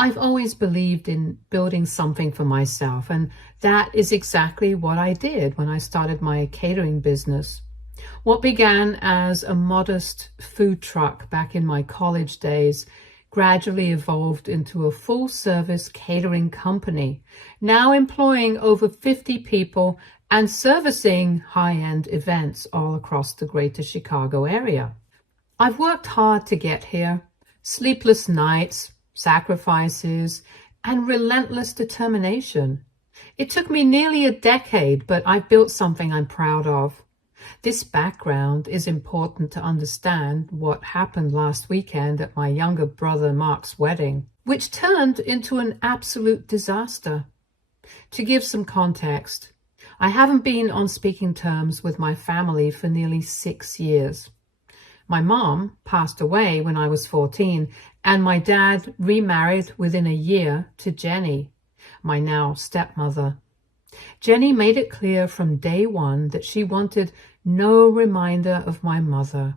I've always believed in building something for myself, and that is exactly what I did when I started my catering business. What began as a modest food truck back in my college days gradually evolved into a full-service catering company, now employing over 50 people and servicing high-end events all across the greater Chicago area. I've worked hard to get here, sleepless nights, sacrifices, and relentless determination. It took me nearly a decade, but I've built something I'm proud of. This background is important to understand what happened last weekend at my younger brother Mark's wedding, which turned into an absolute disaster. To give some context, I haven't been on speaking terms with my family for nearly 6 years. My mom passed away when I was 14, and my dad remarried within a year to Jenny, my now stepmother. Jenny made it clear from day one that she wanted no reminder of my mother.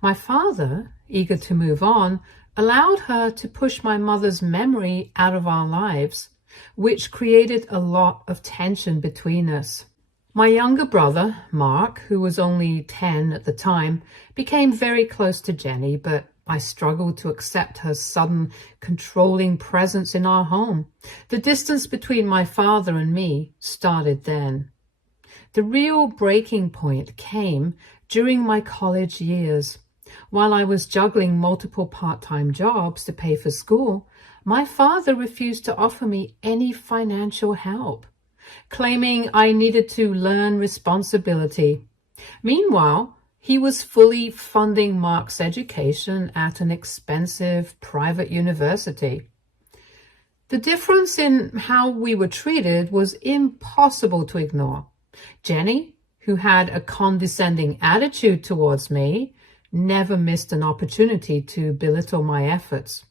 My father, eager to move on, allowed her to push my mother's memory out of our lives, which created a lot of tension between us. My younger brother, Mark, who was only 10 at the time, became very close to Jenny, but I struggled to accept her sudden, controlling presence in our home. The distance between my father and me started then. The real breaking point came during my college years. While I was juggling multiple part-time jobs to pay for school, my father refused to offer me any financial help, claiming I needed to learn responsibility. Meanwhile, he was fully funding Mark's education at an expensive private university. The difference in how we were treated was impossible to ignore. Jenny, who had a condescending attitude towards me, never missed an opportunity to belittle my efforts.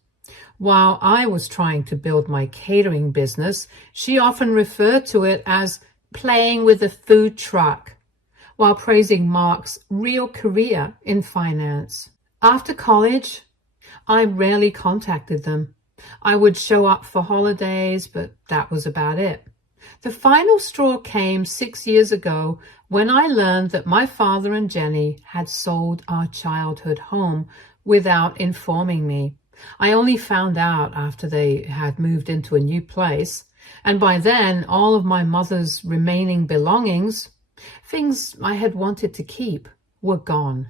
While I was trying to build my catering business, she often referred to it as playing with a food truck, while praising Mark's real career in finance. After college, I rarely contacted them. I would show up for holidays, but that was about it. The final straw came 6 years ago when I learned that my father and Jenny had sold our childhood home without informing me. I only found out after they had moved into a new place, and by then all of my mother's remaining belongings, things I had wanted to keep, were gone.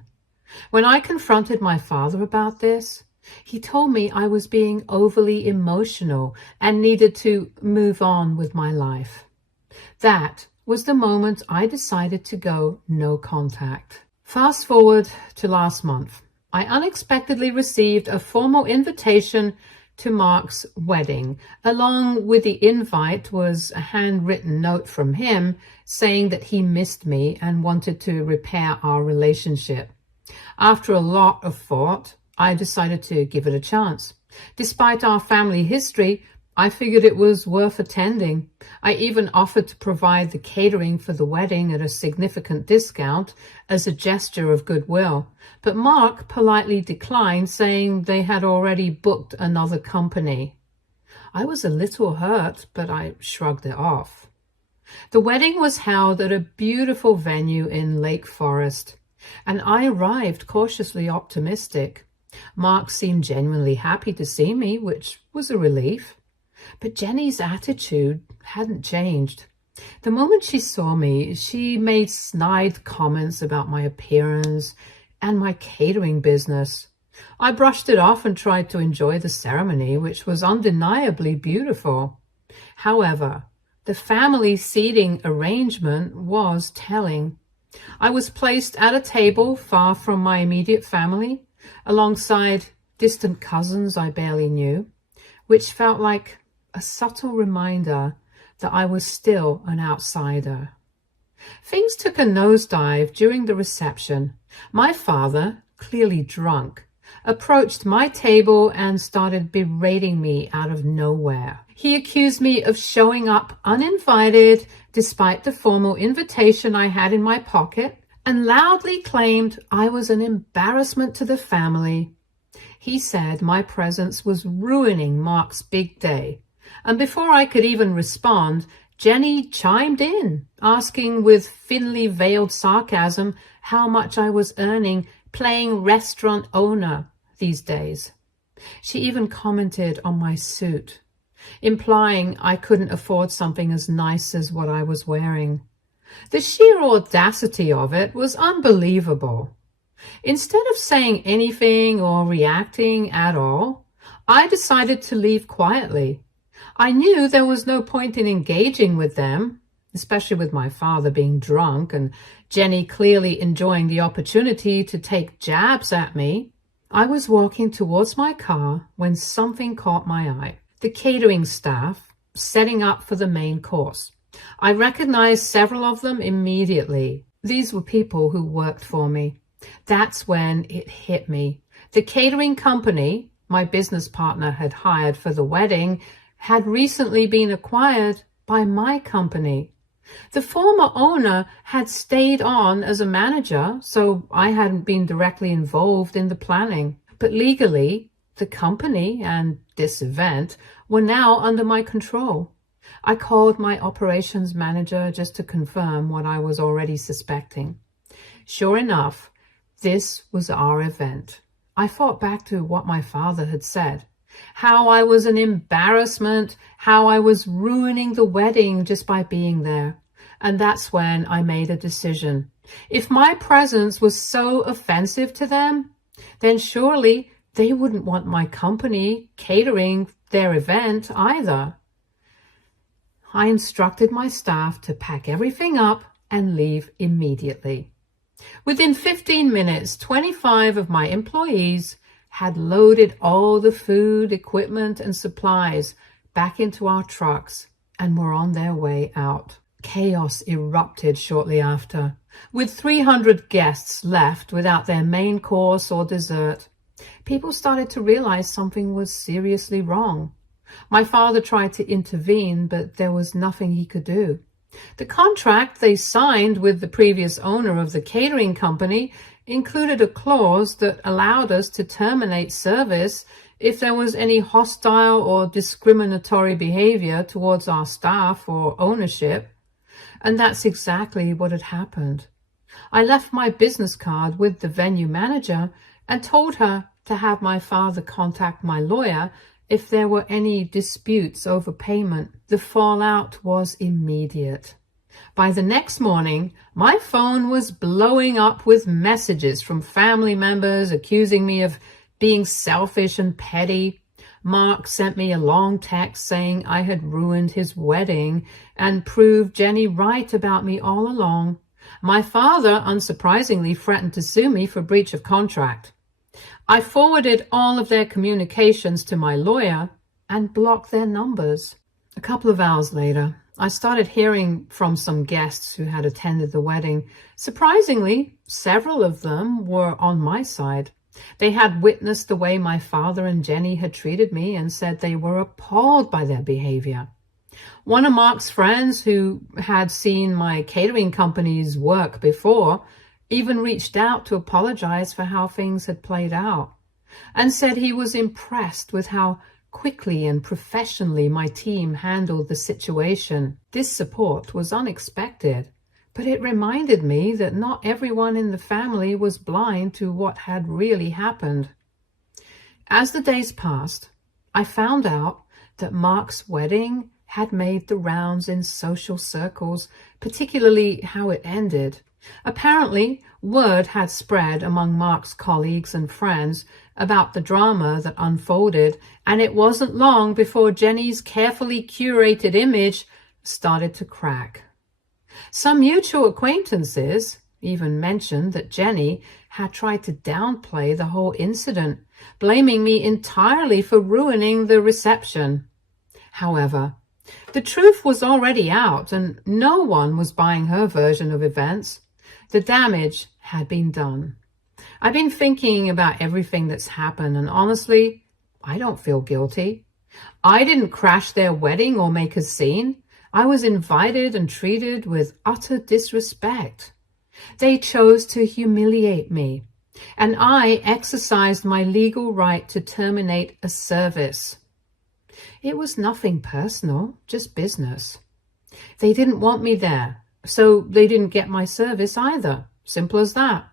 When I confronted my father about this, he told me I was being overly emotional and needed to move on with my life. That was the moment I decided to go no contact. Fast forward to last month. I unexpectedly received a formal invitation to Mark's wedding. Along with the invite was a handwritten note from him saying that he missed me and wanted to repair our relationship. After a lot of thought, I decided to give it a chance. Despite our family history, I figured it was worth attending. I even offered to provide the catering for the wedding at a significant discount as a gesture of goodwill. But Mark politely declined, saying they had already booked another company. I was a little hurt, but I shrugged it off. The wedding was held at a beautiful venue in Lake Forest, and I arrived cautiously optimistic. Mark seemed genuinely happy to see me, which was a relief. But Jenny's attitude hadn't changed. The moment she saw me, she made snide comments about my appearance and my catering business. I brushed it off and tried to enjoy the ceremony, which was undeniably beautiful. However, the family seating arrangement was telling. I was placed at a table far from my immediate family, alongside distant cousins I barely knew, which felt like a subtle reminder that I was still an outsider. Things took a nosedive during the reception. My father, clearly drunk, approached my table and started berating me out of nowhere. He accused me of showing up uninvited despite the formal invitation I had in my pocket, and loudly claimed I was an embarrassment to the family. He said my presence was ruining Mark's big day. And before I could even respond, Jenny chimed in, asking with thinly veiled sarcasm how much I was earning playing restaurant owner these days. She even commented on my suit, implying I couldn't afford something as nice as what I was wearing. The sheer audacity of it was unbelievable. Instead of saying anything or reacting at all, I decided to leave quietly. I knew there was no point in engaging with them, especially with my father being drunk and Jenny clearly enjoying the opportunity to take jabs at me. I was walking towards my car when something caught my eye. The catering staff setting up for the main course. I recognized several of them immediately. These were people who worked for me. That's when it hit me. The catering company my business partner had hired for the wedding had recently been acquired by my company. The former owner had stayed on as a manager, so I hadn't been directly involved in the planning. But legally, the company and this event were now under my control. I called my operations manager just to confirm what I was already suspecting. Sure enough, this was our event. I thought back to what my father had said, how I was an embarrassment, how I was ruining the wedding just by being there. And that's when I made a decision. If my presence was so offensive to them, then surely they wouldn't want my company catering their event either. I instructed my staff to pack everything up and leave immediately. Within 15 minutes, 25 of my employees had loaded all the food, equipment, and supplies back into our trucks and were on their way out. Chaos erupted shortly after, with 300 guests left without their main course or dessert. People started to realize something was seriously wrong. My father tried to intervene, but there was nothing he could do. The contract they signed with the previous owner of the catering company included a clause that allowed us to terminate service if there was any hostile or discriminatory behavior towards our staff or ownership. And that's exactly what had happened. I left my business card with the venue manager and told her to have my father contact my lawyer if there were any disputes over payment. The fallout was immediate. By the next morning, my phone was blowing up with messages from family members accusing me of being selfish and petty. Mark sent me a long text saying I had ruined his wedding and proved Jenny right about me all along. My father, unsurprisingly, threatened to sue me for breach of contract. I forwarded all of their communications to my lawyer and blocked their numbers. A couple of hours later, I started hearing from some guests who had attended the wedding. Surprisingly, several of them were on my side. They had witnessed the way my father and Jenny had treated me and said they were appalled by their behavior. One of Mark's friends, who had seen my catering company's work before, even reached out to apologize for how things had played out and said he was impressed with how quickly and professionally my team handled the situation. This support was unexpected, but it reminded me that not everyone in the family was blind to what had really happened. As the days passed, I found out that Mark's wedding had made the rounds in social circles, particularly how it ended. Apparently, word had spread among Mark's colleagues and friends about the drama that unfolded, and it wasn't long before Jenny's carefully curated image started to crack. Some mutual acquaintances even mentioned that Jenny had tried to downplay the whole incident, blaming me entirely for ruining the reception. However, the truth was already out, and no one was buying her version of events. The damage had been done. I've been thinking about everything that's happened, and honestly, I don't feel guilty. I didn't crash their wedding or make a scene. I was invited and treated with utter disrespect. They chose to humiliate me, and I exercised my legal right to terminate a service. It was nothing personal, just business. They didn't want me there, so they didn't get my service either. Simple as that.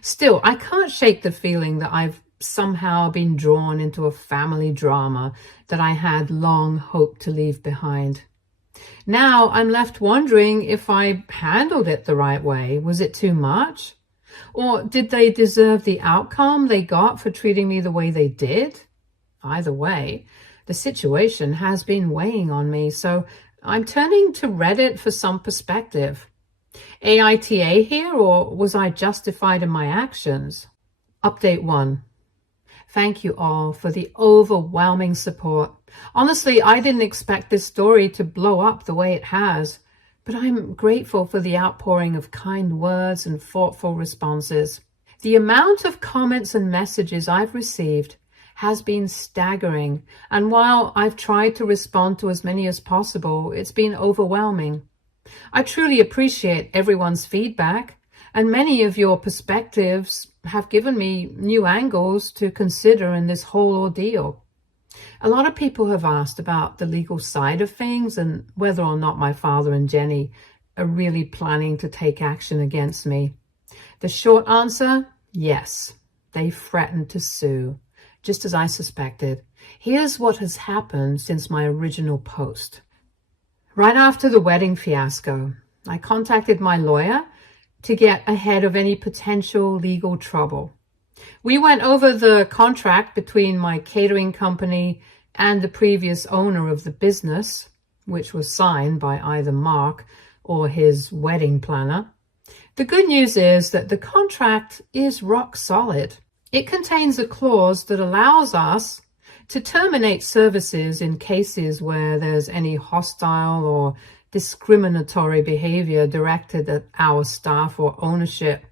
Still, I can't shake the feeling that I've somehow been drawn into a family drama that I had long hoped to leave behind. Now I'm left wondering if I handled it the right way. Was it too much? Or did they deserve the outcome they got for treating me the way they did? Either way, the situation has been weighing on me, so I'm turning to Reddit for some perspective. AITA here, or was I justified in my actions? Update 1. Thank you all for the overwhelming support. Honestly, I didn't expect this story to blow up the way it has, but I'm grateful for the outpouring of kind words and thoughtful responses. The amount of comments and messages I've received has been staggering, and while I've tried to respond to as many as possible, it's been overwhelming. I truly appreciate everyone's feedback, and many of your perspectives have given me new angles to consider in this whole ordeal. A lot of people have asked about the legal side of things and whether or not my father and Jenny are really planning to take action against me. The short answer, yes, they threatened to sue, just as I suspected. Here's what has happened since my original post. Right after the wedding fiasco, I contacted my lawyer to get ahead of any potential legal trouble. We went over the contract between my catering company and the previous owner of the business, which was signed by either Mark or his wedding planner. The good news is that the contract is rock solid. It contains a clause that allows us to terminate services in cases where there's any hostile or discriminatory behavior directed at our staff or ownership.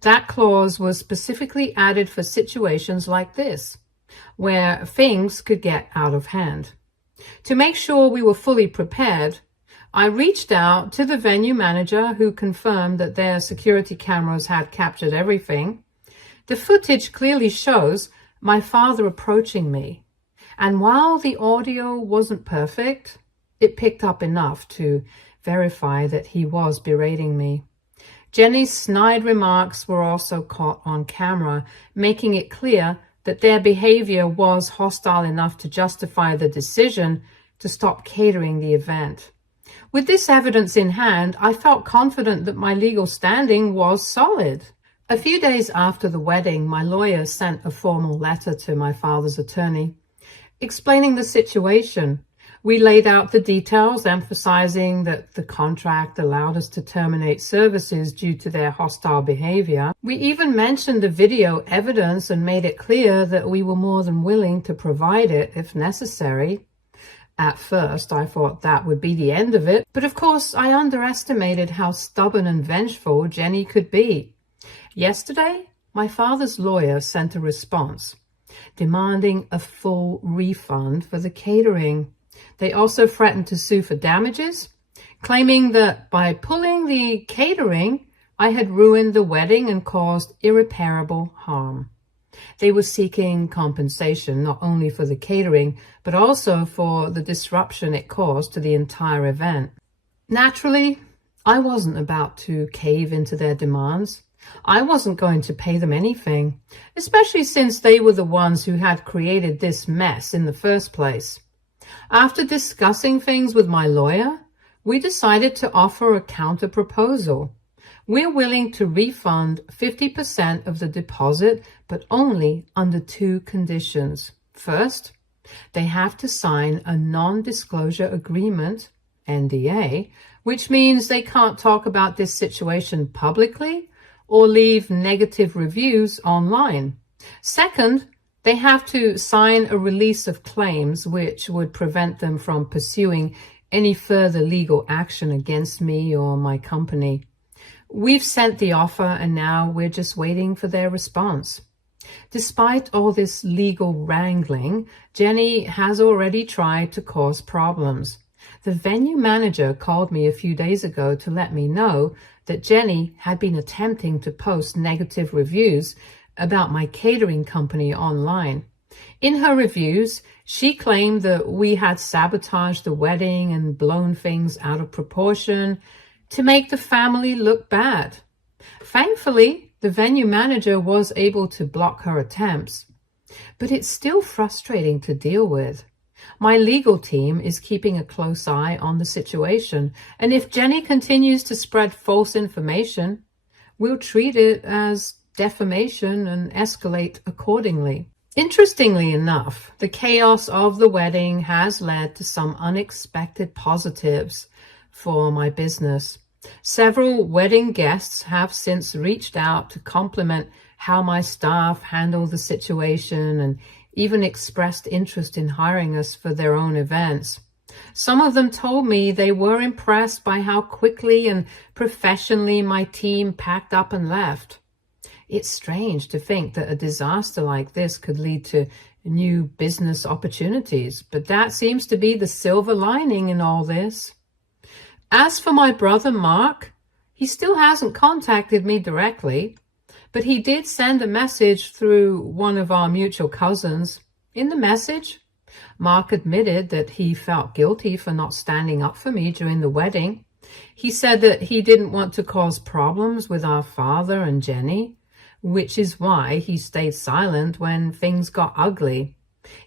That clause was specifically added for situations like this, where things could get out of hand. To make sure we were fully prepared, I reached out to the venue manager, who confirmed that their security cameras had captured everything. The footage clearly shows my father approaching me, and while the audio wasn't perfect, it picked up enough to verify that he was berating me. Jenny's snide remarks were also caught on camera, making it clear that their behavior was hostile enough to justify the decision to stop catering the event. With this evidence in hand, I felt confident that my legal standing was solid. A few days after the wedding, my lawyer sent a formal letter to my father's attorney, explaining the situation. We laid out the details, emphasizing that the contract allowed us to terminate services due to their hostile behavior. We even mentioned the video evidence and made it clear that we were more than willing to provide it if necessary. At first, I thought that would be the end of it, but of course, I underestimated how stubborn and vengeful Jenny could be. Yesterday, my father's lawyer sent a response, demanding a full refund for the catering. They also threatened to sue for damages, claiming that by pulling the catering, I had ruined the wedding and caused irreparable harm. They were seeking compensation not only for the catering, but also for the disruption it caused to the entire event. Naturally, I wasn't about to cave into their demands. I wasn't going to pay them anything, especially since they were the ones who had created this mess in the first place. After discussing things with my lawyer, we decided to offer a counter-proposal. We're willing to refund 50% of the deposit, but only under 2 conditions. First, they have to sign a non-disclosure agreement, NDA, which means they can't talk about this situation publicly or leave negative reviews online. Second, they have to sign a release of claims, which would prevent them from pursuing any further legal action against me or my company. We've sent the offer, and now we're just waiting for their response. Despite all this legal wrangling, Jenny has already tried to cause problems. The venue manager called me a few days ago to let me know that Jenny had been attempting to post negative reviews about my catering company online. In her reviews, she claimed that we had sabotaged the wedding and blown things out of proportion to make the family look bad. Thankfully, the venue manager was able to block her attempts, but it's still frustrating to deal with. My legal team is keeping a close eye on the situation, and if Jenny continues to spread false information, we'll treat it as defamation and escalate accordingly. Interestingly enough, the chaos of the wedding has led to some unexpected positives for my business. Several wedding guests have since reached out to compliment how my staff handled the situation and even expressed interest in hiring us for their own events. Some of them told me they were impressed by how quickly and professionally my team packed up and left. It's strange to think that a disaster like this could lead to new business opportunities, but that seems to be the silver lining in all this. As for my brother Mark, he still hasn't contacted me directly, but he did send a message through one of our mutual cousins. In the message, Mark admitted that he felt guilty for not standing up for me during the wedding. He said that he didn't want to cause problems with our father and Jenny, which is why he stayed silent when things got ugly.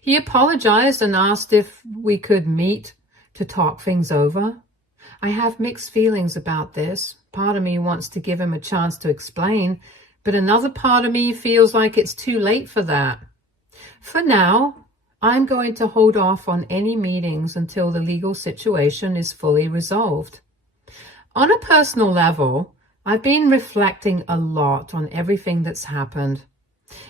He apologized and asked if we could meet to talk things over. I have mixed feelings about this. Part of me wants to give him a chance to explain, but another part of me feels like it's too late for that. For now, I'm going to hold off on any meetings until the legal situation is fully resolved. On a personal level, I've been reflecting a lot on everything that's happened.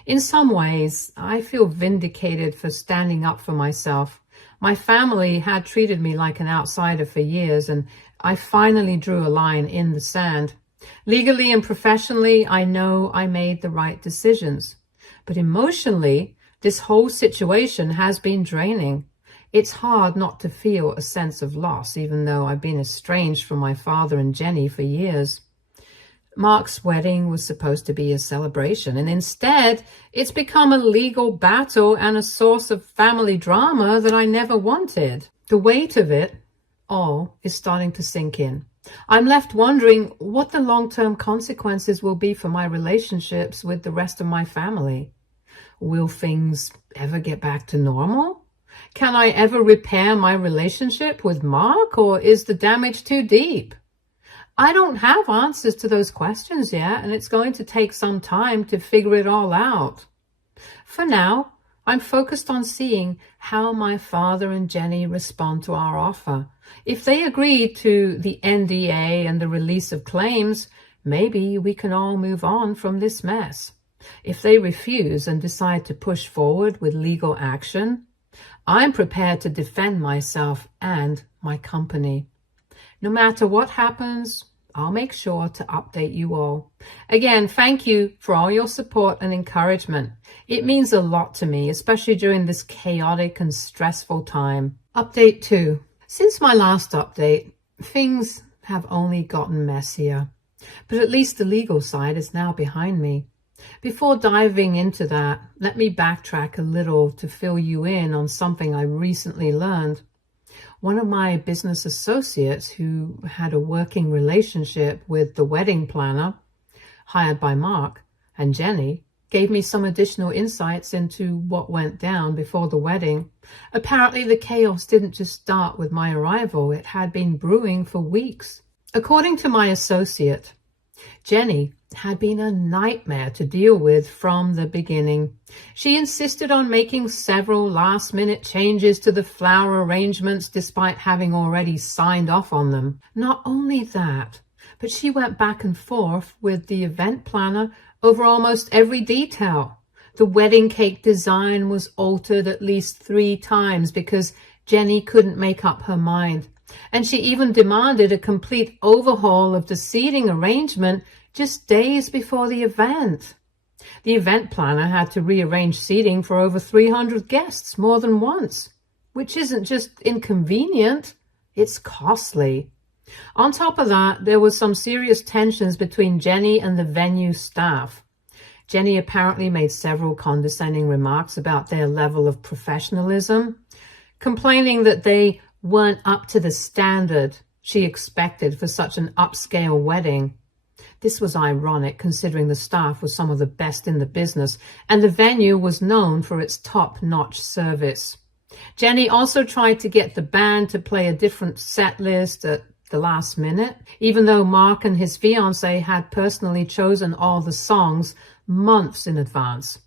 In some ways, I feel vindicated for standing up for myself. My family had treated me like an outsider for years, and I finally drew a line in the sand. Legally and professionally, I know I made the right decisions. But emotionally, this whole situation has been draining. It's hard not to feel a sense of loss, even though I've been estranged from my father and Jenny for years. Mark's wedding was supposed to be a celebration, and instead, it's become a legal battle and a source of family drama that I never wanted. The weight of it all is starting to sink in. I'm left wondering what the long-term consequences will be for my relationships with the rest of my family. Will things ever get back to normal? Can I ever repair my relationship with Mark, or is the damage too deep? I don't have answers to those questions yet, and it's going to take some time to figure it all out. For now, I'm focused on seeing how my father and Jenny respond to our offer. If they agree to the NDA and the release of claims, maybe we can all move on from this mess. If they refuse and decide to push forward with legal action, I'm prepared to defend myself and my company. No matter what happens, I'll make sure to update you all. Again, thank you for all your support and encouragement. It means a lot to me, especially during this chaotic and stressful time. Update 2. Since my last update, things have only gotten messier, but at least the legal side is now behind me. Before diving into that, let me backtrack a little to fill you in on something I recently learned. One of my business associates who had a working relationship with the wedding planner hired by Mark and Jenny gave me some additional insights into what went down before the wedding. Apparently, the chaos didn't just start with my arrival. It had been brewing for weeks. According to my associate, Jenny had been a nightmare to deal with from the beginning. She insisted on making several last-minute changes to the flower arrangements despite having already signed off on them. Not only that, but she went back and forth with the event planner over almost every detail. The wedding cake design was altered at least 3 times because Jenny couldn't make up her mind. And she even demanded a complete overhaul of the seating arrangement just days before the event. The event planner had to rearrange seating for over 300 guests more than once, which isn't just inconvenient, it's costly. On top of that, there was some serious tensions between Jenny and the venue staff. Jenny apparently made several condescending remarks about their level of professionalism, complaining that they weren't up to the standard she expected for such an upscale wedding. This was ironic considering the staff was some of the best in the business and the venue was known for its top-notch service. Jenny also tried to get the band to play a different set list at the last minute, even though Mark and his fiancée had personally chosen all the songs months in advance.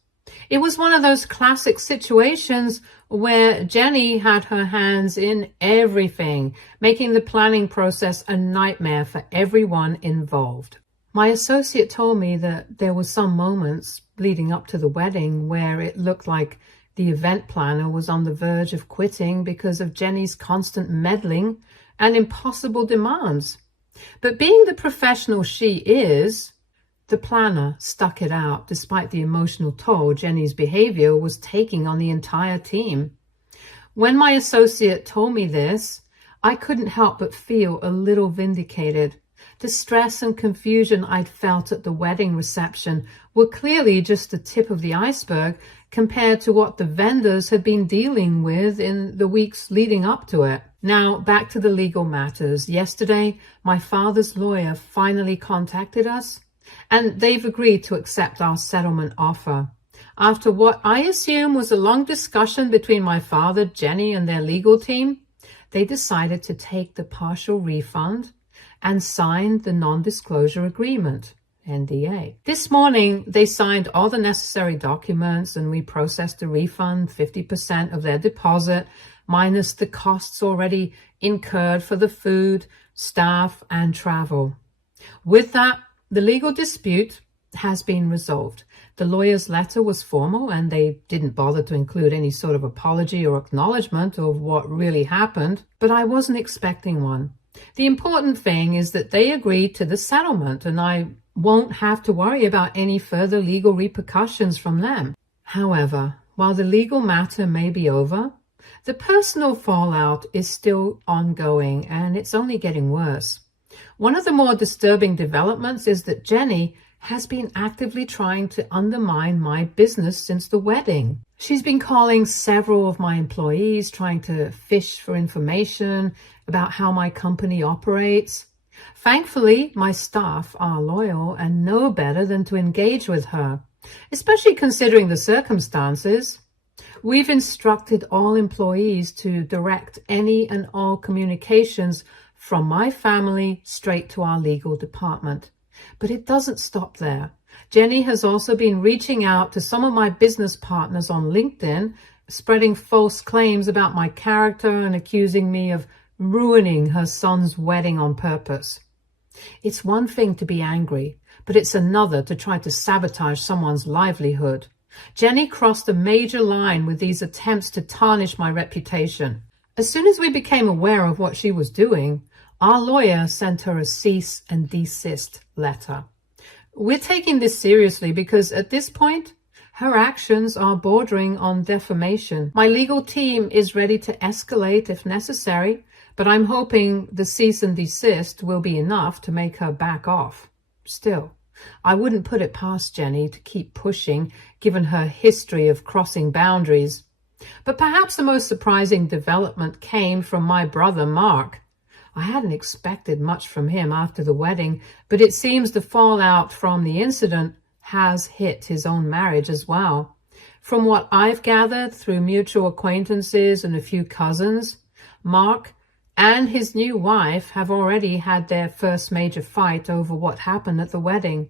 It was one of those classic situations where Jenny had her hands in everything, making the planning process a nightmare for everyone involved. My associate told me that there were some moments leading up to the wedding where it looked like the event planner was on the verge of quitting because of Jenny's constant meddling and impossible demands. But being the professional she is, the planner stuck it out despite the emotional toll Jenny's behavior was taking on the entire team. When my associate told me this, I couldn't help but feel a little vindicated. The stress and confusion I'd felt at the wedding reception were clearly just the tip of the iceberg compared to what the vendors had been dealing with in the weeks leading up to it. Now, back to the legal matters. Yesterday, my father's lawyer finally contacted us, and they've agreed to accept our settlement offer. After what I assume was a long discussion between my father, Jenny, and their legal team, they decided to take the partial refund and signed the non-disclosure agreement, NDA. This morning, they signed all the necessary documents and we processed a refund, 50% of their deposit, minus the costs already incurred for the food, staff, and travel. With that, the legal dispute has been resolved. The lawyer's letter was formal and they didn't bother to include any sort of apology or acknowledgement of what really happened, but I wasn't expecting one. The important thing is that they agreed to the settlement and I won't have to worry about any further legal repercussions from them. However, while the legal matter may be over, the personal fallout is still ongoing and it's only getting worse. One of the more disturbing developments is that Jenny has been actively trying to undermine my business since the wedding. She's been calling several of my employees, trying to fish for information about how my company operates. Thankfully, my staff are loyal and know better than to engage with her, especially considering the circumstances. We've instructed all employees to direct any and all communications from my family straight to our legal department. But it doesn't stop there. Jenny has also been reaching out to some of my business partners on LinkedIn, spreading false claims about my character and accusing me of ruining her son's wedding on purpose. It's one thing to be angry, but it's another to try to sabotage someone's livelihood. Jenny crossed a major line with these attempts to tarnish my reputation. As soon as we became aware of what she was doing, our lawyer sent her a cease and desist letter. We're taking this seriously because at this point, her actions are bordering on defamation. My legal team is ready to escalate if necessary, but I'm hoping the cease and desist will be enough to make her back off. Still, I wouldn't put it past Jenny to keep pushing, given her history of crossing boundaries. But perhaps the most surprising development came from my brother, Mark. I hadn't expected much from him after the wedding, but it seems the fallout from the incident has hit his own marriage as well. From what I've gathered through mutual acquaintances and a few cousins, Mark and his new wife have already had their first major fight over what happened at the wedding.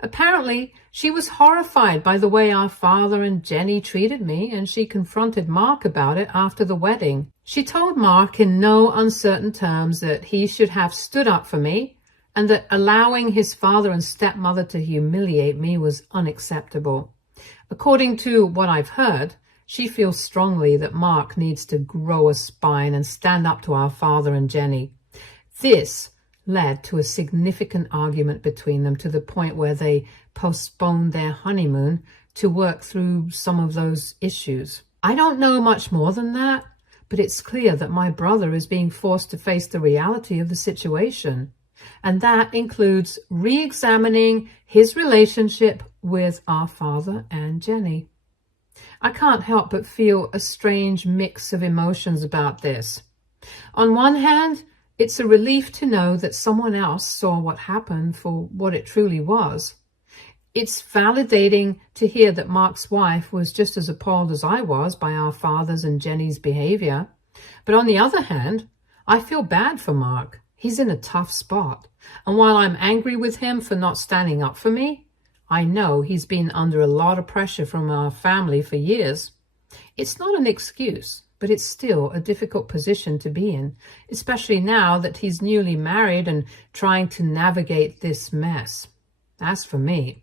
Apparently, she was horrified by the way our father and Jenny treated me, and she confronted Mark about it after the wedding. She told Mark in no uncertain terms that he should have stood up for me, and that allowing his father and stepmother to humiliate me was unacceptable. According to what I've heard, she feels strongly that Mark needs to grow a spine and stand up to our father and Jenny. This led to a significant argument between them to the point where they postponed their honeymoon to work through some of those issues. I don't know much more than that, but it's clear that my brother is being forced to face the reality of the situation. And that includes re-examining his relationship with our father and Jenny. I can't help but feel a strange mix of emotions about this. On one hand, it's a relief to know that someone else saw what happened for what it truly was. It's validating to hear that Mark's wife was just as appalled as I was by our father's and Jenny's behavior. But on the other hand, I feel bad for Mark. He's in a tough spot. And while I'm angry with him for not standing up for me, I know he's been under a lot of pressure from our family for years. It's not an excuse, but it's still a difficult position to be in, especially now that he's newly married and trying to navigate this mess. As for me,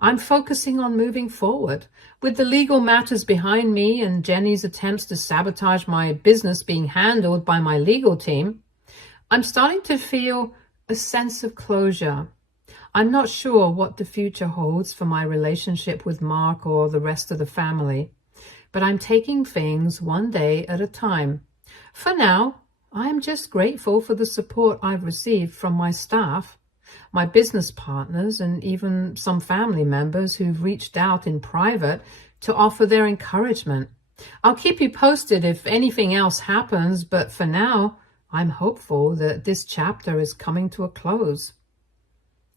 I'm focusing on moving forward. With the legal matters behind me and Jenny's attempts to sabotage my business being handled by my legal team, I'm starting to feel a sense of closure. I'm not sure what the future holds for my relationship with Mark or the rest of the family, but I'm taking things one day at a time. For now, I am just grateful for the support I've received from my staff, my business partners, and even some family members who've reached out in private to offer their encouragement. I'll keep you posted if anything else happens, but for now, I'm hopeful that this chapter is coming to a close.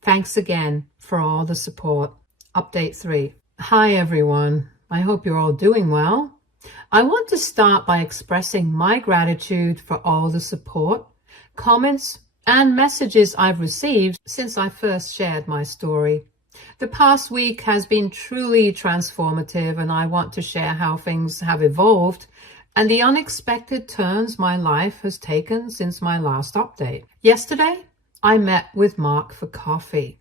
Thanks again for all the support. Update 3. Hi everyone. I hope you're all doing well. I want to start by expressing my gratitude for all the support, comments, and messages I've received since I first shared my story. The past week has been truly transformative, and I want to share how things have evolved and the unexpected turns my life has taken since my last update. Yesterday, I met with Mark for coffee.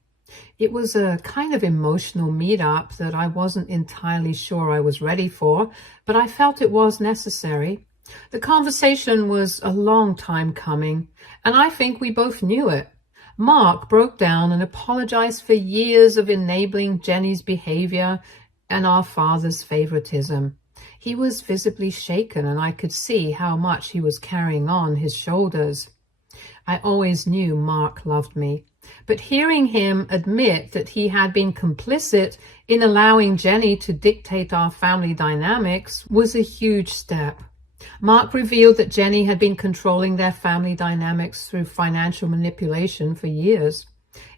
It was a kind of emotional meetup that I wasn't entirely sure I was ready for, but I felt it was necessary. The conversation was a long time coming, and I think we both knew it. Mark broke down and apologized for years of enabling Jenny's behavior and our father's favoritism. He was visibly shaken, and I could see how much he was carrying on his shoulders. I always knew Mark loved me, but hearing him admit that he had been complicit in allowing Jenny to dictate our family dynamics was a huge step. Mark revealed that Jenny had been controlling their family dynamics through financial manipulation for years.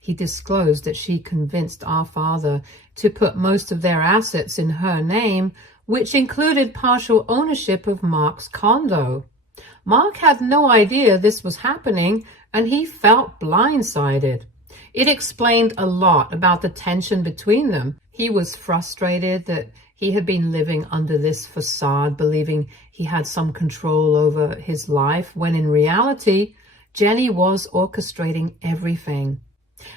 He disclosed that she convinced our father to put most of their assets in her name, which included partial ownership of Mark's condo. Mark had no idea this was happening, and he felt blindsided. It explained a lot about the tension between them. He was frustrated that he had been living under this facade, believing he had some control over his life, when in reality, Jenny was orchestrating everything.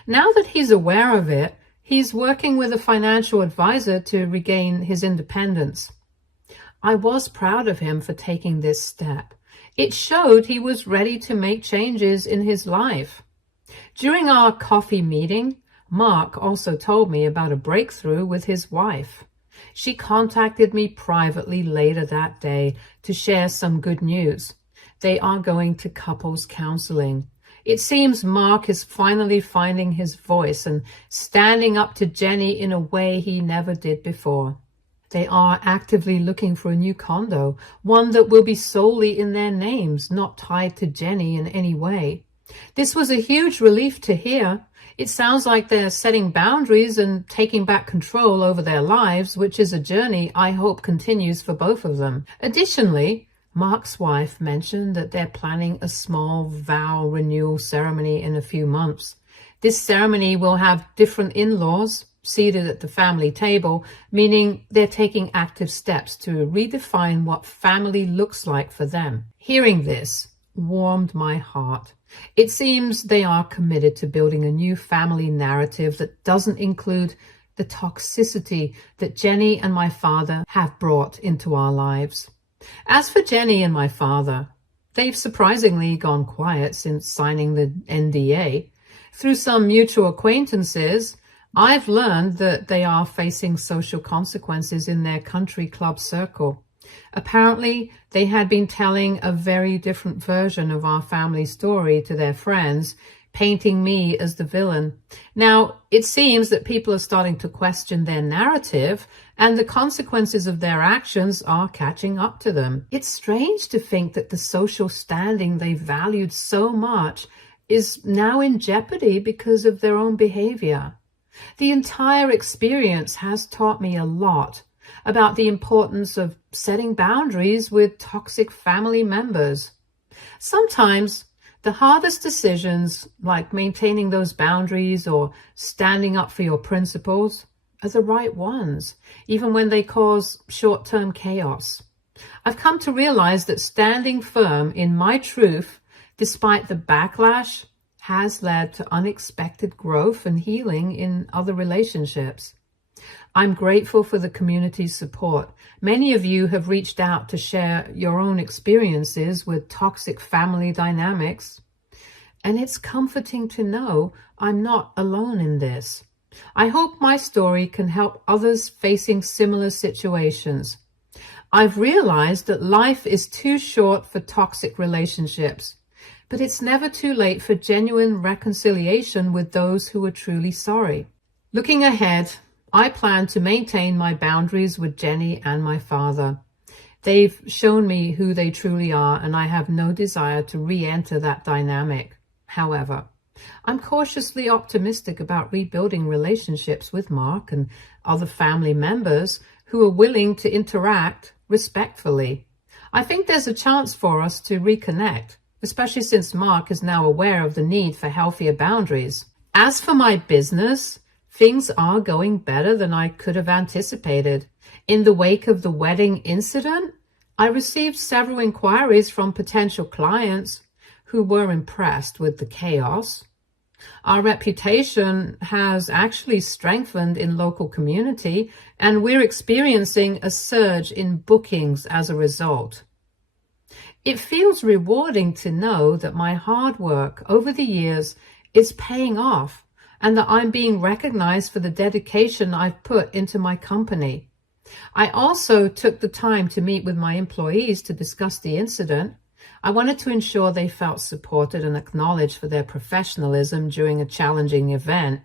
Now that he's aware of it, he's working with a financial advisor to regain his independence. I was proud of him for taking this step. It showed he was ready to make changes in his life. During our coffee meeting, Mark also told me about a breakthrough with his wife. She contacted me privately later that day to share some good news. They are going to couples counseling. It seems Mark is finally finding his voice and standing up to Jenny in a way he never did before. They are actively looking for a new condo, one that will be solely in their names, not tied to Jenny in any way. This was a huge relief to hear. It sounds like they're setting boundaries and taking back control over their lives, which is a journey I hope continues for both of them. Additionally, Mark's wife mentioned that they're planning a small vow renewal ceremony in a few months. This ceremony will have different in-laws seated at the family table, meaning they're taking active steps to redefine what family looks like for them. Hearing this warmed my heart. It seems they are committed to building a new family narrative that doesn't include the toxicity that Jenny and my father have brought into our lives. As for Jenny and my father, they've surprisingly gone quiet since signing the NDA. Through some mutual acquaintances, I've learned that they are facing social consequences in their country club circle. Apparently, they had been telling a very different version of our family story to their friends, painting me as the villain. Now, it seems that people are starting to question their narrative, and the consequences of their actions are catching up to them. It's strange to think that the social standing they valued so much is now in jeopardy because of their own behavior. The entire experience has taught me a lot about the importance of setting boundaries with toxic family members. Sometimes the hardest decisions, like maintaining those boundaries or standing up for your principles, are the right ones, even when they cause short-term chaos. I've come to realize that standing firm in my truth, despite the backlash, has led to unexpected growth and healing in other relationships. I'm grateful for the community's support. Many of you have reached out to share your own experiences with toxic family dynamics, and it's comforting to know I'm not alone in this. I hope my story can help others facing similar situations. I've realized that life is too short for toxic relationships, but it's never too late for genuine reconciliation with those who are truly sorry. Looking ahead, I plan to maintain my boundaries with Jenny and my father. They've shown me who they truly are, and I have no desire to re-enter that dynamic. However, I'm cautiously optimistic about rebuilding relationships with Mark and other family members who are willing to interact respectfully. I think there's a chance for us to reconnect, especially since Mark is now aware of the need for healthier boundaries. As for my business, things are going better than I could have anticipated. In the wake of the wedding incident, I received several inquiries from potential clients who were impressed with the chaos. Our reputation has actually strengthened in local community, and we're experiencing a surge in bookings as a result. It feels rewarding to know that my hard work over the years is paying off, and that I'm being recognized for the dedication I've put into my company. I also took the time to meet with my employees to discuss the incident. I wanted to ensure they felt supported and acknowledged for their professionalism during a challenging event.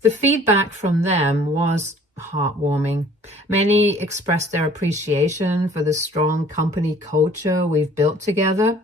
The feedback from them was heartwarming. Many expressed their appreciation for the strong company culture we've built together,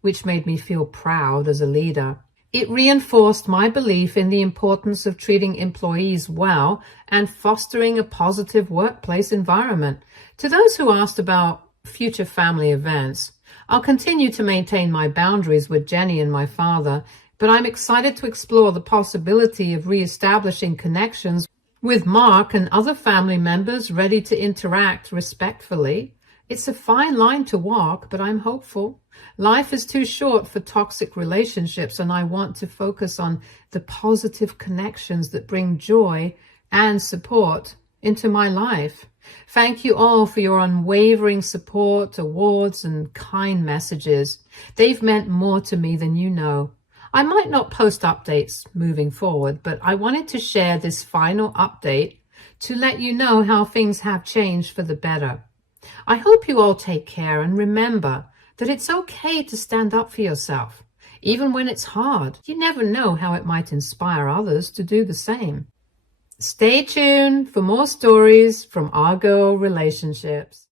which made me feel proud as a leader. It reinforced my belief in the importance of treating employees well and fostering a positive workplace environment. To those who asked about future family events, I'll continue to maintain my boundaries with Jenny and my father, but I'm excited to explore the possibility of reestablishing connections with Mark and other family members ready to interact respectfully. It's a fine line to walk, but I'm hopeful. Life is too short for toxic relationships, and I want to focus on the positive connections that bring joy and support into my life. Thank you all for your unwavering support, awards, and kind messages. They've meant more to me than you know. I might not post updates moving forward, but I wanted to share this final update to let you know how things have changed for the better. I hope you all take care, and remember that it's okay to stand up for yourself, even when it's hard. You never know how it might inspire others to do the same. Stay tuned for more stories from Argo Relationships.